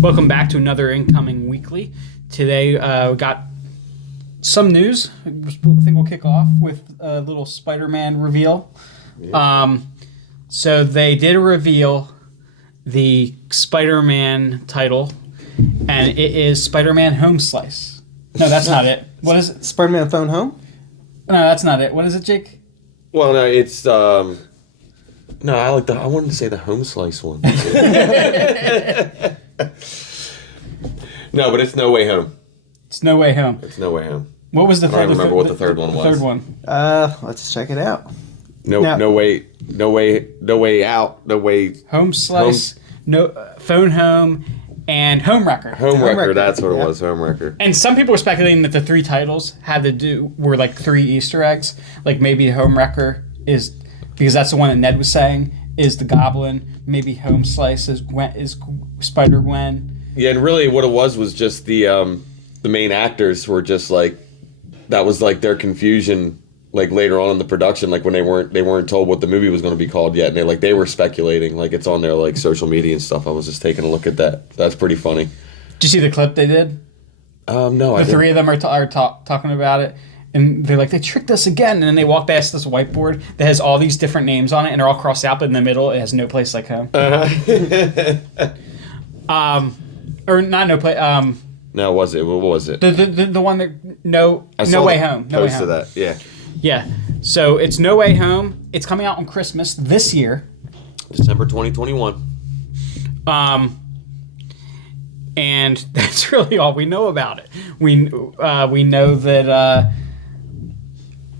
Welcome back to another Incoming Weekly. Today we got some news. I think we'll kick off with a little Spider-Man reveal. Yeah. So they did reveal the Spider-Man title, and it is Spiderman Home Slice. No, that's not it. What is it? Spider-Man Phone Home? No, that's not it. What is it, Jake? Well, no, it's no. I wanted to say the Home Slice one. No, but it's No Way Home. It's No Way Home. It's No Way Home. What was the third? I don't remember what the third one was. Third one. Let's check it out. No way out. No way. Home Slice. Phone Home. And Home-Wreker. Home-Wreker, that's what it was, Home-Wreker. And some people were speculating that the three titles were like three Easter eggs. Like maybe Home-Wreker is, because that's the one that Ned was saying, is the Goblin. Maybe Home Slice is Spider-Gwen. Yeah, and really what it was just the main actors were just like, that was like their confusion like later on in the production, like when they weren't told what the movie was going to be called yet, and they were speculating, like it's on their like social media and stuff. I was just taking a look at that. That's pretty funny. Did you see the clip they did? No, the three of them are talking about it, and they're like, they tricked us again, and then they walk past this whiteboard that has all these different names on it, and they're all crossed out, but in the middle it has No Place Like Home. Or not No Place. No, was it? What was it? The one that No Way Home. No Way Home. To that, yeah. Yeah, so it's No Way Home. It's coming out on Christmas this year. December 2021. And that's really all we know about it. We know that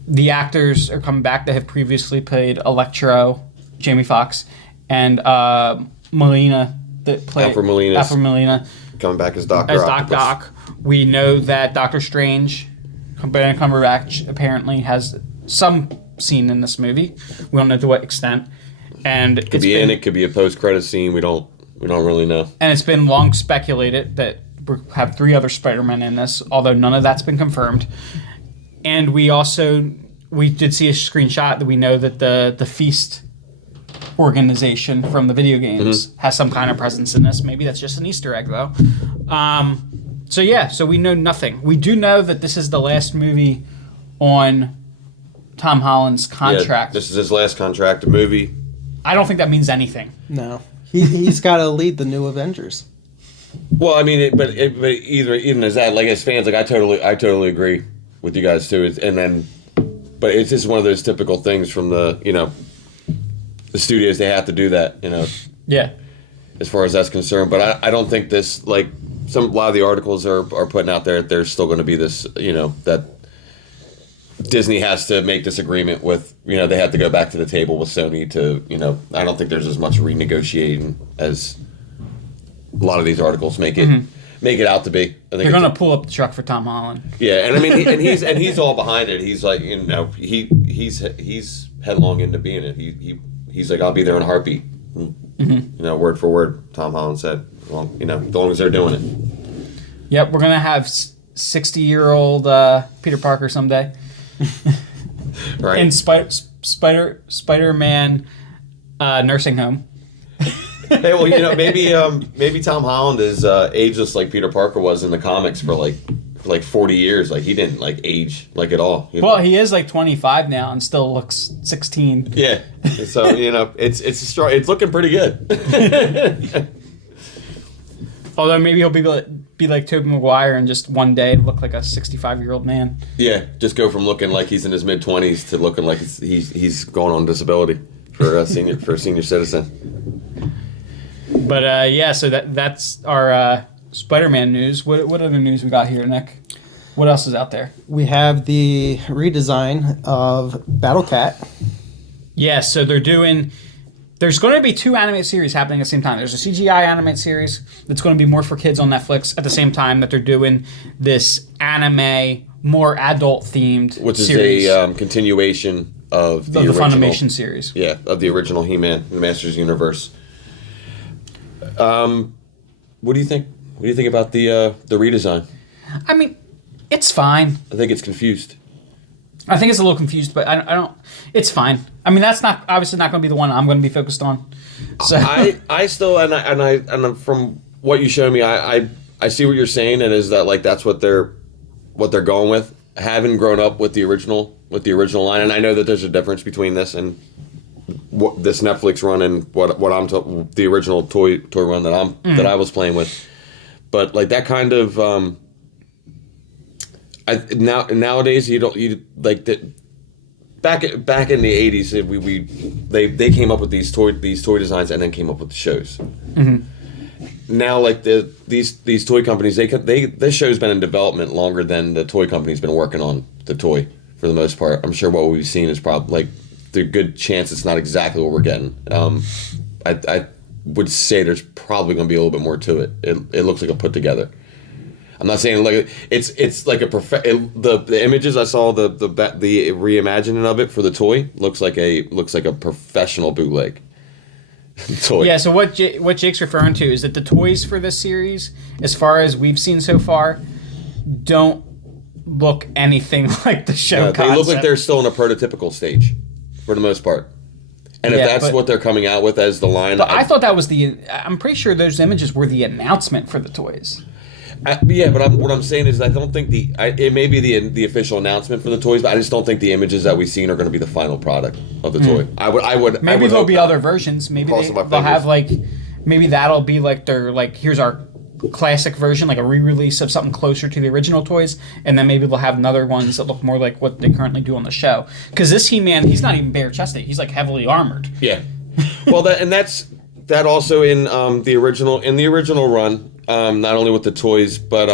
the actors are coming back that have previously played Electro, Jamie Foxx, and Molina that played Alfred Molina. Coming back as Dr. Octopus. Doc. We know that Doctor Strange, Benedict Cumberbatch, apparently has some scene in this movie. We don't know to what extent. And it could it could be a post-credit scene. We don't really know. And it's been long speculated that we have three other Spider-Men in this, although none of that's been confirmed. And we did see a screenshot that we know that the Feast organization from the video games has some kind of presence in this. Maybe that's just an Easter egg, though. So we know nothing. We do know that this is the last movie on Tom Holland's contract. Yeah, this is his last contract, movie. I don't think that means anything. No. He's got to lead the new Avengers. Well, I mean, but even as that, like as fans, like I totally agree with you guys too. But it's just one of those typical things from the studios. They have to do that, Yeah. As far as that's concerned, but I don't think this like a lot of the articles are putting out there. There's still going to be this, that Disney has to make this agreement with, they have to go back to the table with Sony to, I don't think there's as much renegotiating as a lot of these articles make it out to be. I think they're going to pull up the truck for Tom Holland. Yeah, and I mean, he's all behind it. He's like, he's headlong into being it. He's like, I'll be there in a heartbeat. Word for word, Tom Holland said. Well, as long as they're doing it. Yep, we're going to have 60-year-old Peter Parker someday. Right. In Spider-Man nursing home. Hey, well, maybe Tom Holland is ageless like Peter Parker was in the comics for like 40 years. Like he didn't like age like at all. Well, he is like 25 now and still looks 16. Yeah. So it's looking pretty good. Although maybe he'll be like Tobey Maguire and just one day look like a 65-year-old man. Yeah, just go from looking like he's in his mid-20s to looking like he's going on disability for a senior citizen. But so that's our Spider-Man news. What other news we got here, Nick? What else is out there? We have the redesign of Battle Cat. Yeah, so there's going to be two animated series happening at the same time. There's a CGI animated series that's going to be more for kids on Netflix at the same time that they're doing this anime, more adult-themed series. Which is a continuation of the original Funimation series. Yeah, of the original He-Man, the Masters Universe. What do you think? What do you think about the redesign? I mean, it's fine. I think it's confused. I think it's a little confused, but I don't. It's fine. I mean, that's not obviously not going to be the one I'm going to be focused on. So I still and from what you showed me, I see what you're saying, and is that like that's what they're going with. Having grown up with the original line, and I know that there's a difference between this and what this Netflix run and what I'm the original toy run that I was playing with, but like that kind of nowadays you like that. Back in the 80s, they came up with these toy designs and then came up with the shows. Mm-hmm. Now, like these toy companies, this show's been in development longer than the toy company's been working on the toy for the most part. I'm sure what we've seen is probably like the good chance it's not exactly what we're getting. I would say there's probably going to be a little bit more to it. It looks like a put together. I'm not saying like it's like the images I saw the reimagining of it for the toy looks like a professional bootleg toy. Yeah. So what Jake's referring to is that the toys for this series, as far as we've seen so far, don't look anything like the show. Yeah, they look like they're still in a prototypical stage, for the most part. And if that's what they're coming out with as the line, but I thought that was I'm pretty sure those images were the announcement for the toys. But what I'm saying is I don't think it may be the official announcement for the toys, but I just don't think the images that we've seen are going to be the final product of the toy. I would maybe there'll be other versions. Maybe they'll have maybe that'll be like their here's our classic version, like a re-release of something closer to the original toys, and then maybe they'll have another ones that look more like what they currently do on the show. Because this He-Man, he's not even bare chested; he's like heavily armored. Yeah, well, that also in the original run. Not only with the toys, but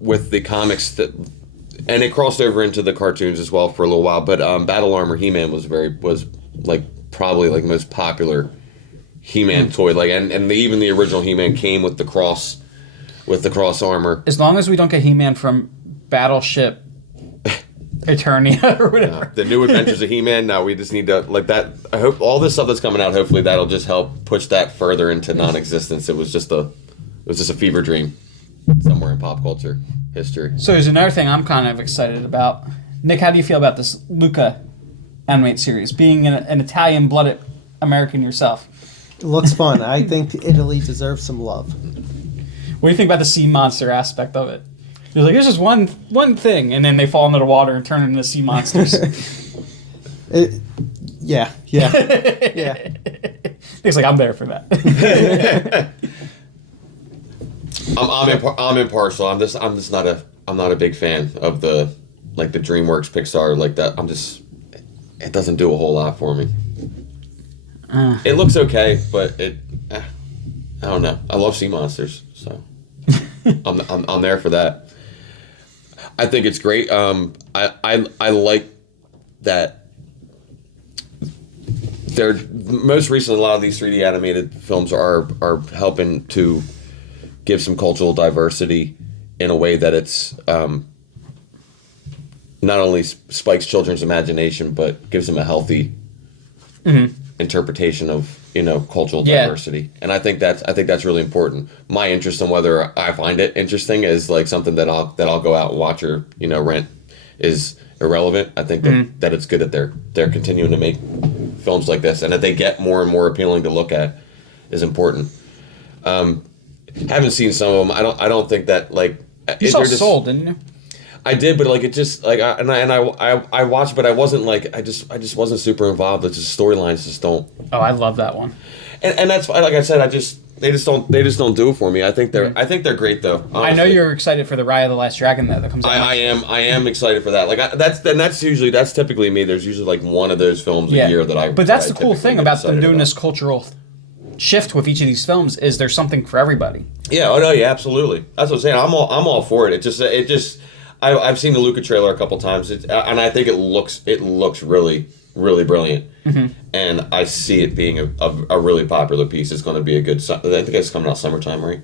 with the comics and it crossed over into the cartoons as well for a little while. But Battle Armor He-Man was like probably like most popular He-Man toy. Like even the original He-Man came with the cross armor. As long as we don't get He-Man from Battleship Eternia or whatever. The New Adventures of He-Man. No, we just need to like that. I hope all this stuff that's coming out. Hopefully that'll just help push that further into non-existence. It was just a fever dream somewhere in pop culture history. So there's another thing I'm kind of excited about. Nick, how do you feel about this Luca animated series? Being an Italian-blooded American yourself. It looks fun. I think Italy deserves some love. What do you think about the sea monster aspect of it? You're like, there's just one thing, and then they fall into the water and turn into sea monsters. Yeah. Nick's like, I'm there for that. I'm impartial. I'm just not a big fan of the DreamWorks Pixar like that. It doesn't do a whole lot for me. It looks okay, but I don't know. I love sea monsters, so I'm there for that. I think it's great. I like that. They're most recently a lot of these 3D animated films are helping to give some cultural diversity in a way that it's not only spikes children's imagination but gives them a healthy interpretation of cultural diversity. And I think that's really important. My interest in whether I find it interesting is like something that I'll go out and watch or rent is irrelevant. I think that it's good that they're continuing to make films like this, and that they get more and more appealing to look at is important. Haven't seen some of them. I don't think that like you saw Soul, didn't you? I did, but like it just like I watched, but I wasn't like I just wasn't super involved. It's just storylines just don't. Oh, I love that one. And that's like I said, they just don't do it for me. I think they're great though. Honestly. I know you're excited for the Raya the Last Dragon that comes out. I am excited for that. Like that's typically me. There's usually like one of those films a year that I. But that's the cool thing about them doing this cultural shift with each of these films is there's something for everybody. Yeah. Oh no. Yeah. Absolutely. That's what I'm saying. I'm all for it. It just. I've seen the Luca trailer a couple times, and I think it looks really, really brilliant. Mm-hmm. And I see it being a really popular piece. It's going to be a good. I think it's coming out summertime, right?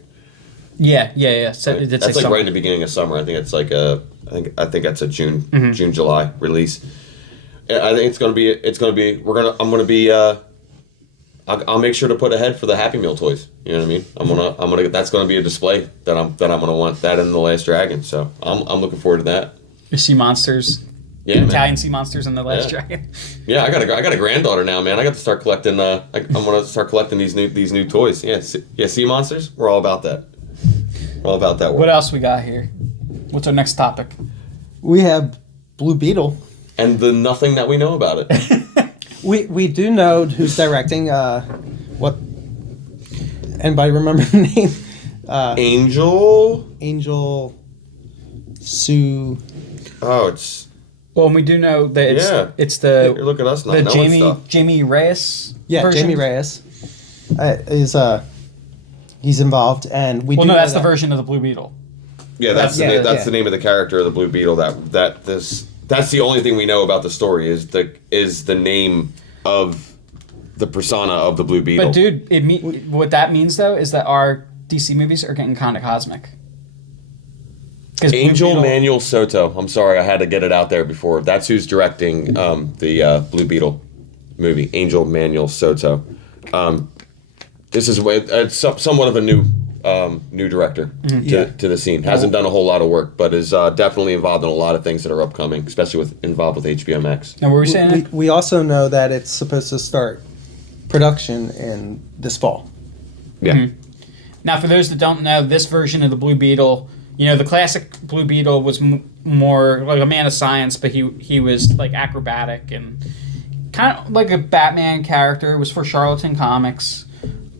Yeah. So right. That's like right in the beginning of summer. I think it's like I think that's a June, July release. I think it's going to be. I'm going to be. I'll make sure to put ahead for the Happy Meal toys. You know what I mean? I'm gonna. That's gonna be a display that I'm gonna want. That and the Last Dragon. So I'm looking forward to that. Your sea monsters. Yeah, Italian sea monsters and the Last Dragon. Yeah, I got a granddaughter now, man. I got to start collecting. I'm gonna start collecting these new toys. Yeah, sea monsters. We're all about that. All about that What world. else we got here? What's our next topic? We have Blue Beetle. And the nothing that we know about it. We do know who's directing. What? Anybody remember the name? Angel Sue. Oh, it's Well, and we do know that it's Hey, the look at us not the knowing stuff. Jamie Reyes. Yeah, version? Jamie Reyes he's involved, and we. Well, do no, know that's the that- version of the Blue Beetle. Yeah, that's Yeah, that's yeah. the name of the character of the Blue Beetle. That's the only thing we know about the story is the name of the persona of the Blue Beetle. But dude, what that means though is that our DC movies are getting kind of cosmic. 'Cause Blue Angel Beetle- Manuel Soto. I'm sorry, I had to get it out there before. That's who's directing the Blue Beetle movie. Angel Manuel Soto. This is it's somewhat of a new director to the scene. Hasn't done a whole lot of work, but is definitely involved in a lot of things that are upcoming, especially involved with HBO Max. Now, what were we saying? Nick? We also know that it's supposed to start production in this fall. Yeah. Now, for those that don't know, this version of the Blue Beetle, the classic Blue Beetle was more like a man of science, but he was like acrobatic and kind of like a Batman character. It was for Charlatan Comics.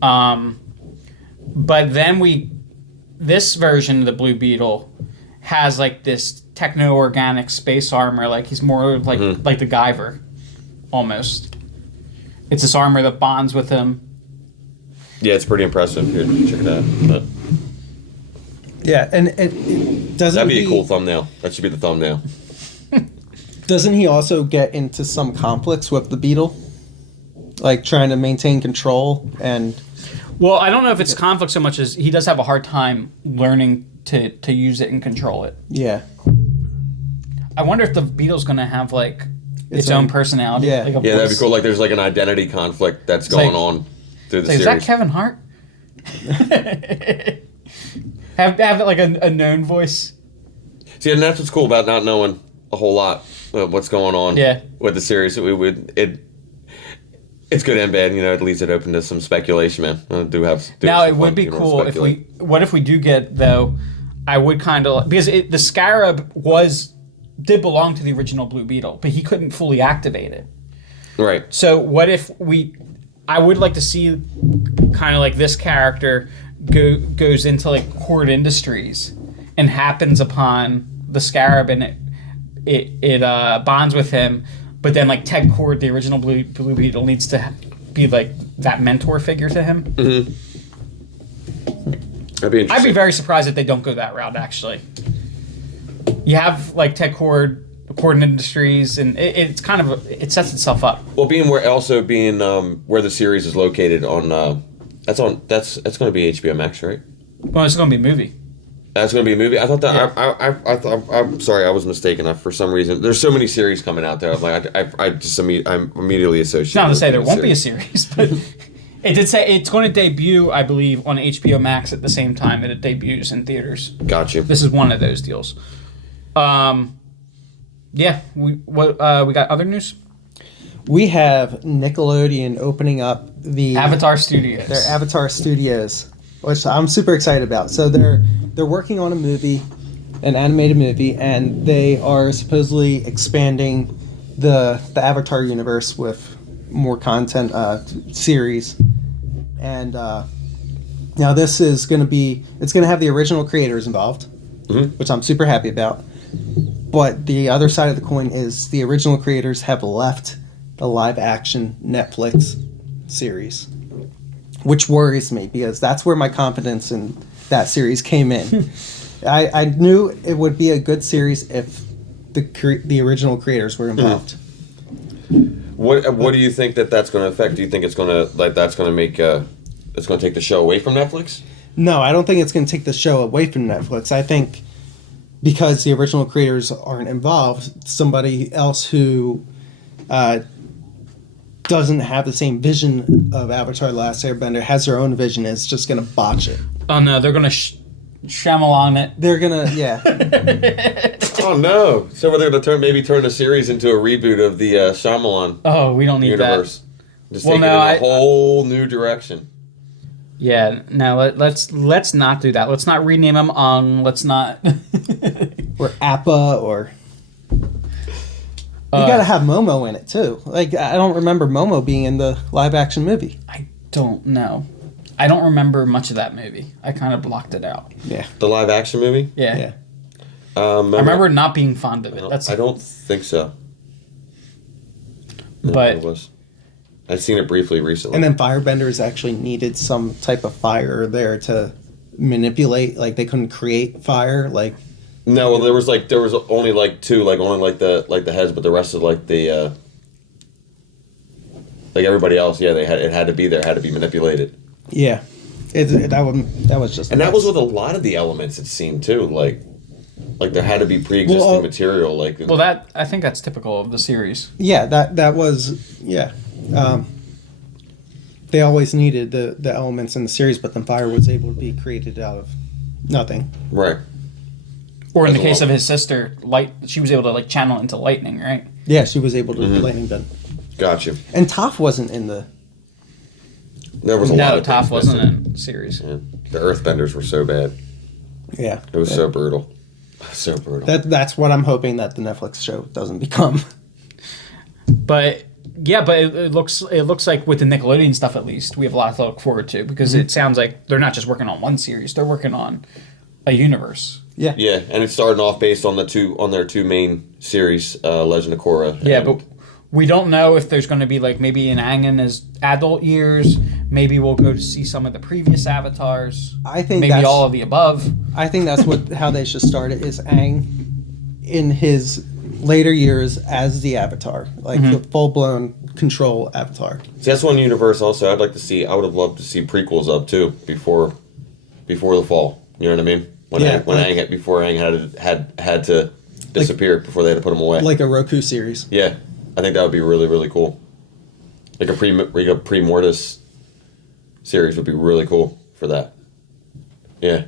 But then this version of the Blue Beetle has like this techno-organic space armor. Like he's more like the Guyver, almost. It's this armor that bonds with him. Yeah, it's pretty impressive. Here, check it out. But Yeah, and it doesn't. that'd be a cool thumbnail. That should be the thumbnail. Doesn't he also get into some conflicts with the Beetle, like trying to maintain control and? Well, I don't know if it's conflict so much as he does have a hard time learning to use it and control it. Yeah. I wonder if the Beetle's going to have like its own personality. Yeah. Like a Yeah, that'd be voice. cool. Like there's like an identity conflict that's going like- on through the It's like, is series. that Kevin Hart? have it like a known voice. See, and that's what's cool about not knowing a whole lot of what's going on Yeah. with the series. It's good and bad. It leaves it open to some speculation, man. Now it would be cool if what if we do get though? I would kind of because the Scarab did belong to the original Blue Beetle, but he couldn't fully activate it. Right. So what if I would like to see kind of like this character goes into like Horde Industries and happens upon the Scarab and it bonds with him, but then like Ted Kord, the original Blue Beetle, needs to be like that mentor figure to him. Mm-hmm. That'd be interesting. I'd be very surprised if they don't go that route. Actually, you have like Ted Kord, Kord Industries, and it's kind of it sets itself up. Well, being where the series is located on that's going to be HBO Max, right? Well, it's going to be a movie. That's going to be a movie. I thought that. Yeah. I'm sorry, I was mistaken. For some reason, there's so many series coming out there. I'm like, I'm immediately associated. It's not to with say there the won't be a series. series, but it did say it's going to debut, I believe, on HBO Max at the same time that it debuts in theaters. Gotcha. This is one of those deals. Yeah, we got other news. We have Nickelodeon opening up the Avatar Studios. their Avatar Studios, which I'm super excited about. So they're working on a movie, an animated movie, and they are supposedly expanding the Avatar universe with more content series. And now this is going to have the original creators involved, which I'm super happy about. But the other side of the coin is the original creators have left the live action Netflix series, which worries me because that's where my confidence in that series came in. I knew it would be a good series if the original creators were involved. What do you think that's going to affect? Do you think it's going to it's going to take the show away from Netflix? No, I don't think it's going to take the show away from Netflix. I think because the original creators aren't involved, somebody else who doesn't have the same vision of Avatar: Last Airbender has their own vision is just going to botch it. Oh no, they're going to Shyamalan it. They're going to, yeah. Oh no! So they're going to turn the series into a reboot of the Shyamalan Oh, we don't need universe. Just Well, take no, it in a whole new direction. Yeah, no, let's not do that. Let's not rename him Ung. Let's not. Or Appa, or you gotta have Momo in it too. Like, I don't remember Momo being in the live action movie. I don't know. I don't remember much of that movie. I kind of blocked it out. Yeah. The live action movie? Yeah. I remember not being fond of it. I don't think so. But I've seen it briefly recently. And then firebenders actually needed some type of fire there to manipulate. Like, they couldn't create fire. Like, no, well, there was only like two, like only like the heads, but the rest of like the like everybody else, yeah, it had to be there, had to be manipulated. yeah, that was just. And that was with a lot of the elements, it seemed too. Like there had to be pre-existing material. Like, well, that I think that's typical of the series. Yeah, that was they always needed the elements in the series, but then fire was able to be created out of nothing. right. Or in the case of his sister, she was able to like channel into lightning, right? Yeah, she was able to do lightning bend. Gotcha. And Toph wasn't in the. There was a lot of Toph things wasn't missing. in the series. Yeah. The Earthbenders were so bad. Yeah, It was so brutal. So brutal. That's what I'm hoping that the Netflix show doesn't become. But yeah, but it looks like with the Nickelodeon stuff, at least we have a lot to look forward to, because it sounds like they're not just working on one series; they're working on a universe. Yeah. Yeah, and it's starting off based on their two main series, Legend of Korra. Yeah, but we don't know if there's going to be like maybe in Aang in his adult years. Maybe we'll go to see some of the previous avatars. I think maybe all of the above. I think that's how they should start it, is Aang in his later years as the Avatar, like the full blown control Avatar. See, that's one universe also I'd like to see. I would have loved to see prequels of too before the fall. You know what I mean? Before Aang had to disappear, before they had to put him away. Like a Roku series. Yeah, I think that would be really, really cool. Like a pre-Mortis series would be really cool for that. Yeah,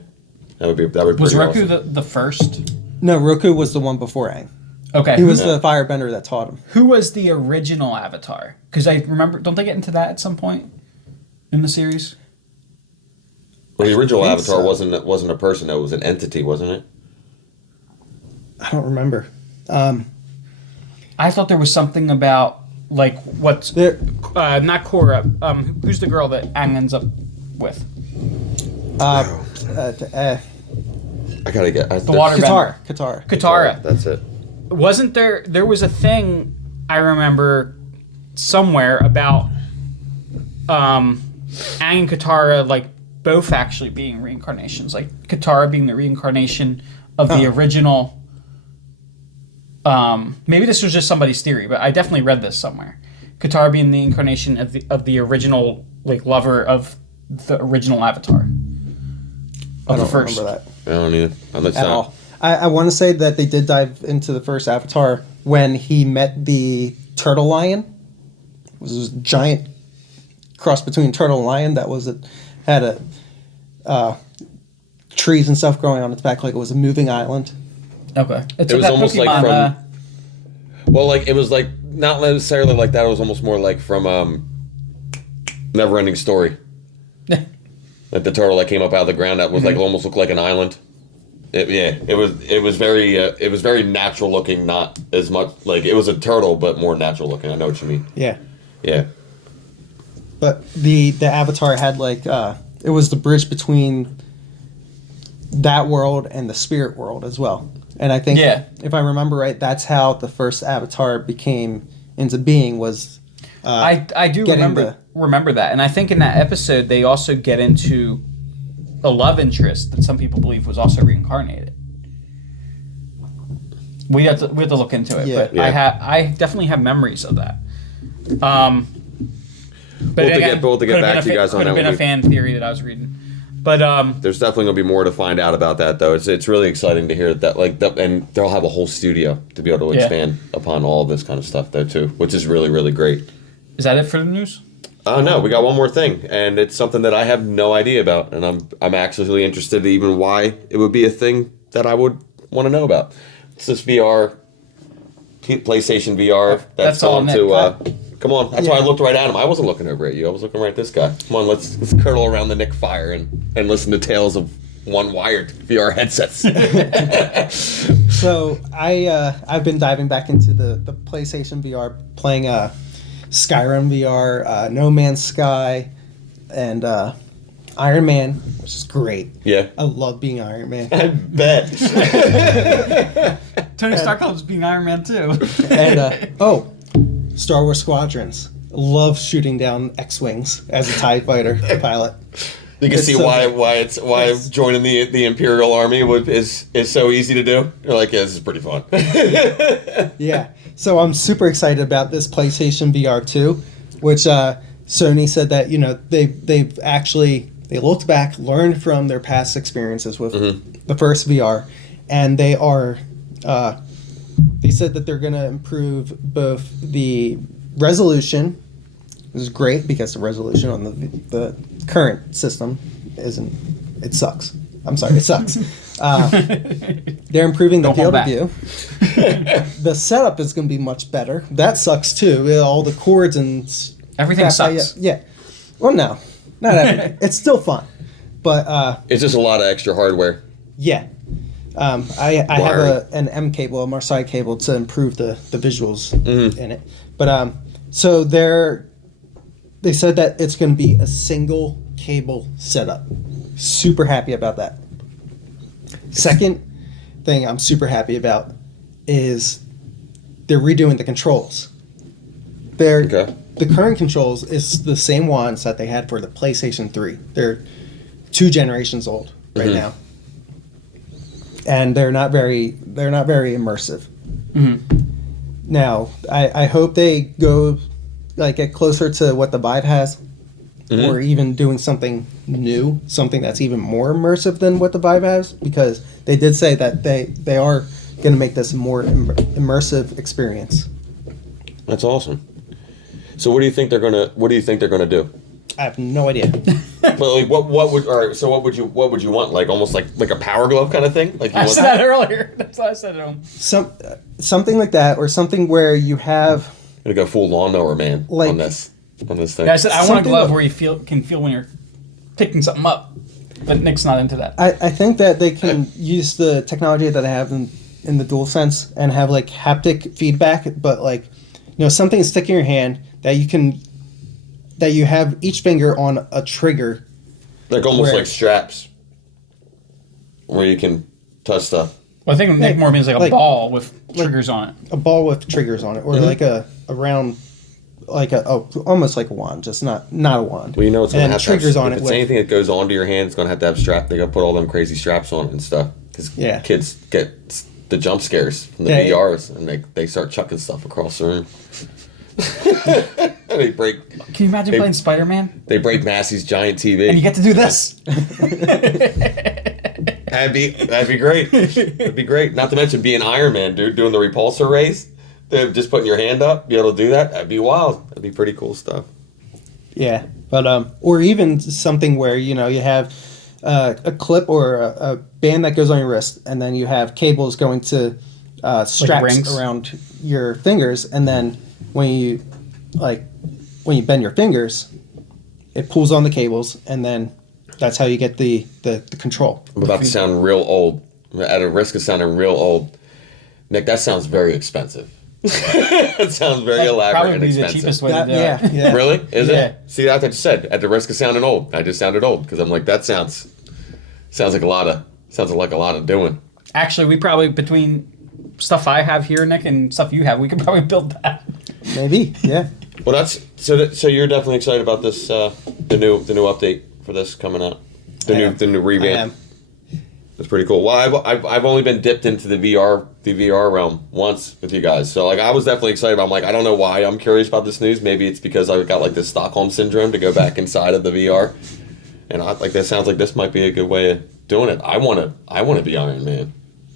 that would be Was pretty Roku awesome. the first? No, Roku was the one before Aang. Okay, He was the firebender that taught him. Who was the original Avatar? Because I remember, don't they get into that at some point in the series? Well, the original think Avatar so. wasn't a person; it was an entity, wasn't it? I don't remember. I thought there was something about like what's There, not Korra. Who's the girl that Aang ends up with? I gotta get The water Katara. Katara. That's it. Wasn't there? There was a thing I remember somewhere about Aang and Katara like both actually being reincarnations. Like Katara being the reincarnation of the original. Maybe this was just somebody's theory, but I definitely read this somewhere. Katara being the incarnation of the original like lover of the original Avatar. I don't remember that I don't either. at all. I want to say that they did dive into the first Avatar when he met the turtle lion. It was a giant cross between turtle and lion that had trees and stuff growing on its back, like it was a moving island. Okay, It was almost like from. Well, like it was like not necessarily like that. It was almost more like from Never-Ending Story. Like the turtle that came up out of the ground that was like almost looked like an island. It was very natural looking, not as much like it was a turtle, but more natural looking. I know what you mean. Yeah. Yeah. But the Avatar had like it was the bridge between that world and the spirit world as well. And I think if I remember right, that's how the first Avatar became into being was I do remember that. And I think in that episode they also get into a love interest that some people believe was also reincarnated. We have to look into it, but I definitely have memories of that. But we'll get back to you guys on that. Could have been a fan theory that I was reading, but there's definitely gonna be more to find out about that though. It's really exciting to hear that and they'll have a whole studio to be able to expand upon all this kind of stuff though too, which is really, really great. Is that it for the news? Oh no, we got one more thing, and it's something that I have no idea about, and I'm actually really interested in even why it would be a thing that I would want to know about. It's this VR, PlayStation VR that's all going to Come on. That's why I looked right at him. I wasn't looking over at you. I was looking right at this guy. Come on, let's curl around the Nick fire and listen to tales of one-wired VR headsets. So I've been diving back into the PlayStation VR, playing Skyrim VR, No Man's Sky, and Iron Man, which is great. Yeah. I love being Iron Man. I bet. Tony Stark loves being Iron Man too. And Star Wars Squadrons. Love shooting down X-wings as a TIE fighter pilot. You can It's see so why good. joining the Imperial Army is so easy to do. You're like, yeah, this is pretty fun. Yeah. So I'm super excited about this PlayStation VR 2, which Sony said that, you know, they've actually looked back, learned from their past experiences with the first VR, and they said that they're going to improve both the resolution. This is great because the resolution on the current system it sucks. I'm sorry, it sucks. They're improving the Don't field hold of view. The setup is going to be much better. That sucks too. All the cords and Everything crap, sucks. Yeah. Well, no, not everything. It's still fun, but It's just a lot of extra hardware. yeah. I have Wiring. an M cable, a Marsai cable, to improve the visuals in it. But so they said that it's going to be a single cable setup. Super happy about that. Second thing I'm super happy about is they're redoing the controls. Okay. The current controls is the same ones that they had for the PlayStation 3. They're 2 generations old right now. And they're not very immersive. Now, I hope they go get closer to what the Vive has, or even doing something new, something that's even more immersive than what the Vive has, because they did say that they are going to make this a more immersive experience. That's awesome. So what do you think they're gonna do? I have no idea. But like, what would you want? Like almost like a Power Glove kind of thing? Like you I want said that earlier. That's what I said to him. Something like that, or something where you have gonna go full lawnmower man Like- on this thing. Yeah, I said I want a Something glove like- where you can feel when you're picking something up. But Nick's not into that. I think that they can use the technology that I have in the DualSense and have like haptic feedback, but like, you know, something stick in your hand that you have each finger on a trigger. Like almost Where- like straps, where you can touch stuff. Well, I think Nick more means like a like- ball with triggers on it. A ball with triggers on it, or like a round, like almost like a wand, just not a wand. Well, you know it's gonna and have triggers to have, on if it. it's anything that goes onto your hand, it's gonna have strap. They gotta put all them crazy straps on it and stuff. Because Yeah. kids get the jump scares from the Yeah, VRs, and they start chucking stuff across the room. And they break Can you imagine playing Spider-Man? Massey's giant TV. And you get to do this. That'd be great. That'd be great. Not to mention being Iron Man, dude, doing the repulsor raise. Just putting your hand up, be able to do that. That'd be wild. That'd be pretty cool stuff. Yeah, but or even something where you know you have a clip or a band that goes on your wrist, and then you have cables going to straps rings? around your fingers, and then when you bend your fingers, it pulls on the cables, and then that's how you get the control. I'm about to sound real old. At a risk of sounding real old, Nick, that sounds very expensive. It sounds very elaborate and Probably the expensive. cheapest way to do it. Yeah. Really? Is Yeah. it? See, that's what I just said. At the risk of sounding old, I just sounded old because I'm like, that sounds like a lot of doing. Actually, we probably, between stuff I have here, Nick, and stuff you have, we could probably build that. Maybe, yeah. Well, that's so you're definitely excited about this the new update for this coming out. The new I revamp. am. That's pretty cool. Well, I've only been dipped into the VR realm once with you guys, so like I was definitely excited. But I'm like, I don't know why I'm curious about this news. Maybe it's because I got like this Stockholm syndrome to go back inside of the VR, and that sounds like this might be a good way of doing it. I want to be Iron Man.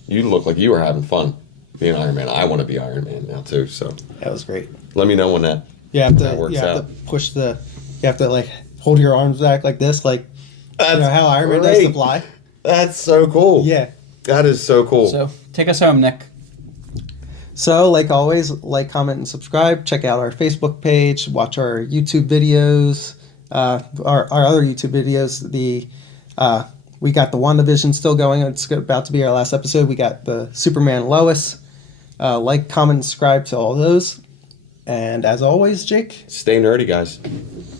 You look like you were having fun being Iron Man. I want to be Iron Man now too. So That was great. let me know when that. You have That to works you have out. to push you have to like hold your arms back like this, like you know how Iron Man does to great. fly. That's so cool. Yeah. That is so cool. So take us home, Nick. So, like always, like, comment, and subscribe. Check out our Facebook page. Watch our YouTube videos. Our other YouTube videos. We got the WandaVision still going. It's about to be our last episode. We got the Superman Lois. Like, comment, and subscribe to all those. And as always, Jake. Stay nerdy, guys.